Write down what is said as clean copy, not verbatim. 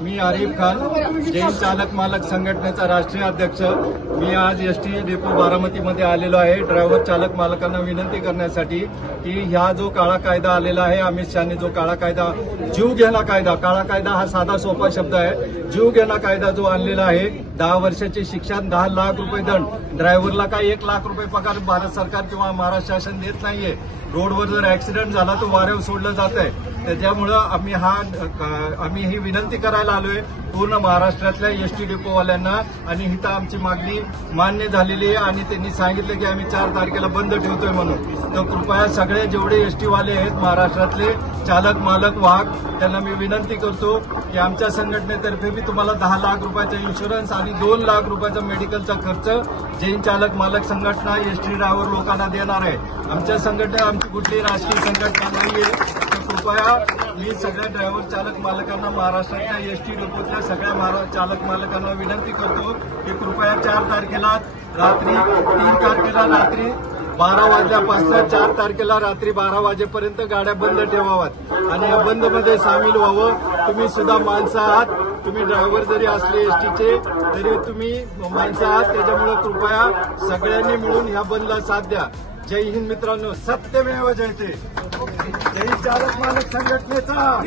मी आरिफ खान, जैन चालक मालक संघटनेचा राष्ट्रीय अध्यक्ष। मी आज एसटी डेपो बारामतीमध्ये आलेलो आहे ड्रायव्हर चालक मालकांना विनंती करण्यासाठी की ह्या जो काळा कायदा आलेला आहे, अमित शहाने जो काळा कायदा, जीव घेणा कायदा, काळा कायदा हा साधा सोपा शब्द आहे, जीव घेणा कायदा जो आणलेला आहे, 10 वर्षाची शिक्षा, 10 लाख रुपये दंड, ड्रायव्हरला काही 1 लाख रुपये पगार भारत सरकार किंवा महाराष्ट्र शासन देत नाहीये। रोडवर जर ऍक्सिडेंट झाला तो वाऱ्यावर सोडलं जात आहे। त्याच्यामुळे आम्ही ही विनंती करायला आलोय पूर्ण महाराष्ट्रातल्या एसटी डेपोवाल्यांना, आणि इथं आमची मागणी मान्य झालेली आहे आणि त्यांनी सांगितलं की आम्ही 4 तारखेला बंद ठेवतोय म्हणून। तर कृपया सगळे जेवढे एसटीवाले आहेत महाराष्ट्रातले चालक मालक वाहक, त्यांना मी विनंती करतो की आमच्या संघटनेतर्फे मी तुम्हाला 10 लाख रुपयाचा इन्शुरन्स आणि 2 लाख रुपयाचा मेडिकलचा खर्च जैन चालक मालक संघटना एसटी ड्रायव्हर लोकांना देणार आहे। आमच्या संघटना आमची कुठलीही राजकीय संघटना नाहीये। कृपया मी सगळ्या ड्रायव्हर चालक मालकांना, महाराष्ट्रातल्या एसटी डेपोतल्या सगळ्या चालक मालकांना विनंती करतो की कृपया 4 तारखेला रात्री, 3 तारखेला रात्री 12 वाजल्यापासून 4 तारखेला रात्री 12 वाजेपर्यंत गाड्या बंद ठेवाव्यात आणि या बंदमध्ये सामील व्हावं। तुम्ही सुद्धा माणसं आहात, तुम्ही ड्रायव्हर जरी असले एसटीचे तरी तुम्ही माणसं आहात, त्याच्यामुळे कृपया सगळ्यांनी मिळून ह्या बंदला साथ द्या। जय हिंद मित्रांनो, सत्यमेव जयते। जैन चालक मालक संघटनेचा